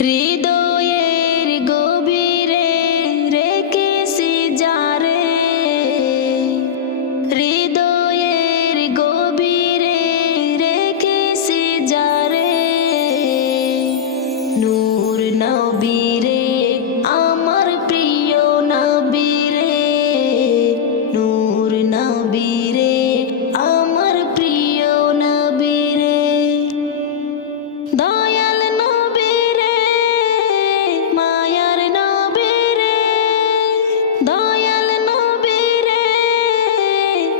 হৃদয়ের গভীরে রেখেছি যারে, হৃদয়ের গভীরে রেখেছি যারে, নূর নবীরে আমার প্রিয় নবীরে, নূর নবীরে আমার প্রিয় নবীরে, দয়াল নবীরে মায়ার নবীরে, দয়াল নবীরে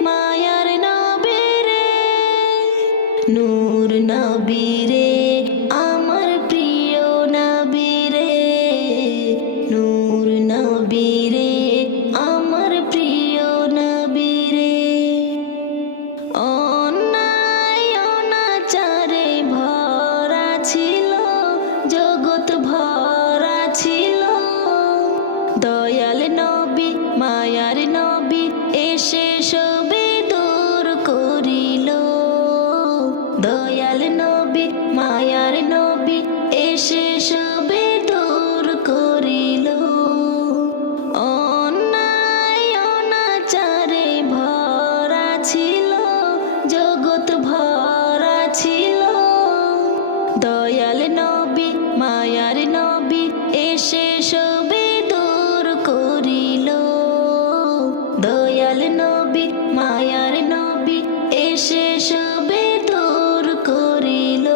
মায়ার নবীরে, নূর নবীরে আমার প্রিয় নবীরে, নূর নবীরে আমার প্রিয় নবীরে। অন্যায় অনাচারে ভরা ছিল জগৎ ভরা ছিল, দয়াল নবী মায়ার নবী এসে সবে দূর করিল, দয়াল নবী মায়ার নবী এসে সবে দূর করিল। অন্যায় অনাচারে ভরা ছিল জগৎ ভরা ছিল, দয়াল নবী মায়ার নবী এসে সবে দূর করিল, দয়াল নবী মায়ার নবী এসে সবে দূর করিল।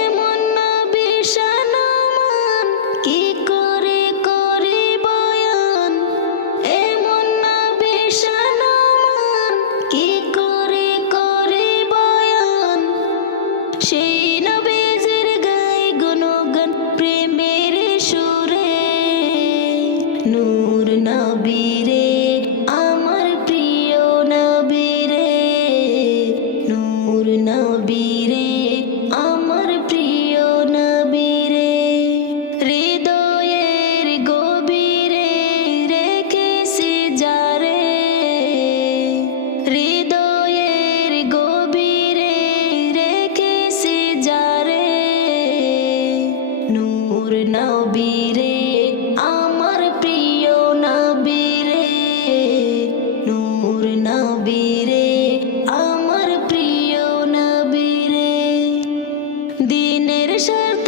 এমন নবী সম্মান কি করে করি বয়ান, এমন নবী সম্মান কি করে করি বয়ান, সেই নবীজির গাই গুণগান প্রেমের সুরে, নূর নবীরে আমার প্রিয় নবীরে, নূর নবীরে আমার প্রিয় নবীরে, হৃদয়ের গভীরে রেখেছি যারে, হৃদয়ের গভীরে রেখেছি যারে, নূর নবীরে আমার প্রিয় নবীরে, নূর নবীরে আমার প্রিয় নবীরে, দিনের স্বার্থে